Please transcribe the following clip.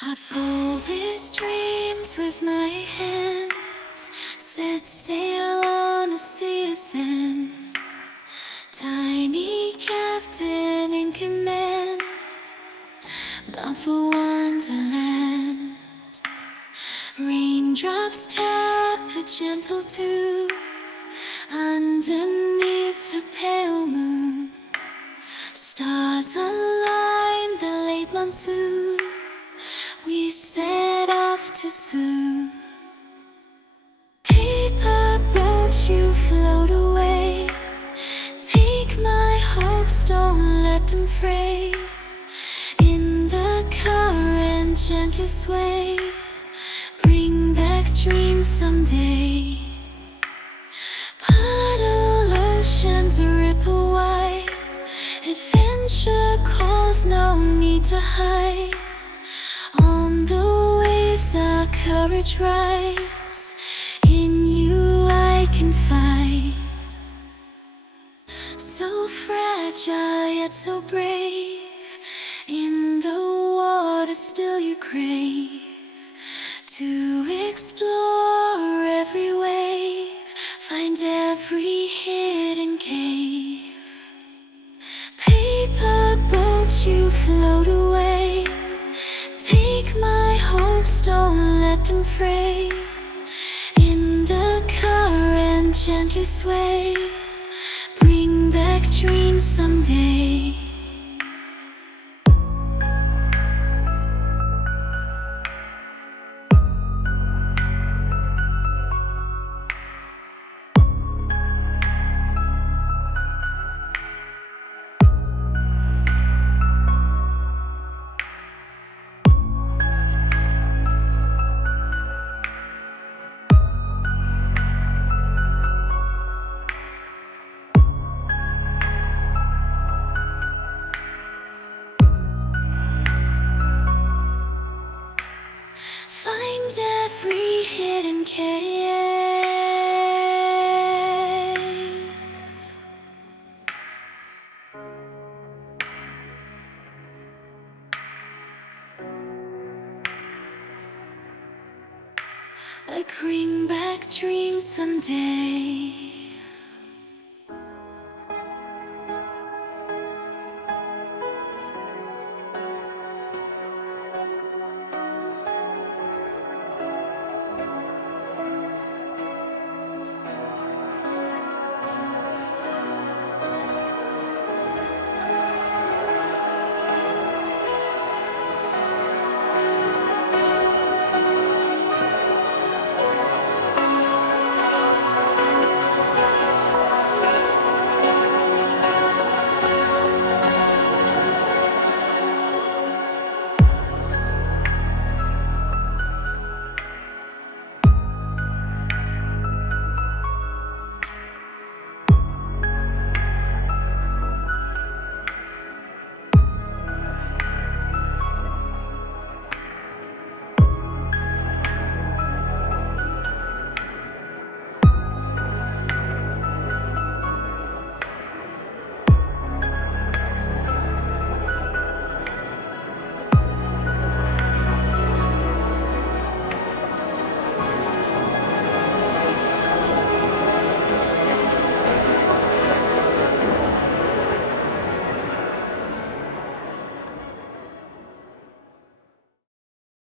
I fold his dreams with my hands, set sail on a sea of sand. Tiny captain in command, bound for wonderland. Raindrops tap a gentle tune underneath the pale moon. Stars align the late monsoon. We set off too soon. Paper boats, you float away. Take my hopes, don't let them fray. In the current gently sway. Bring back dreams someday. Puddle oceans ripple wide. Adventure calls, no need to hide. On the waves our courage rides. In you I confide. So fragile yet so brave. In the water still you crave to explore every wave, find every hidden cave. Paper boats, you float away. Take my hopes, don't let them fray. In the current gently sway. Bring back dreams someday. Find every hidden cave. I bring back dreams someday.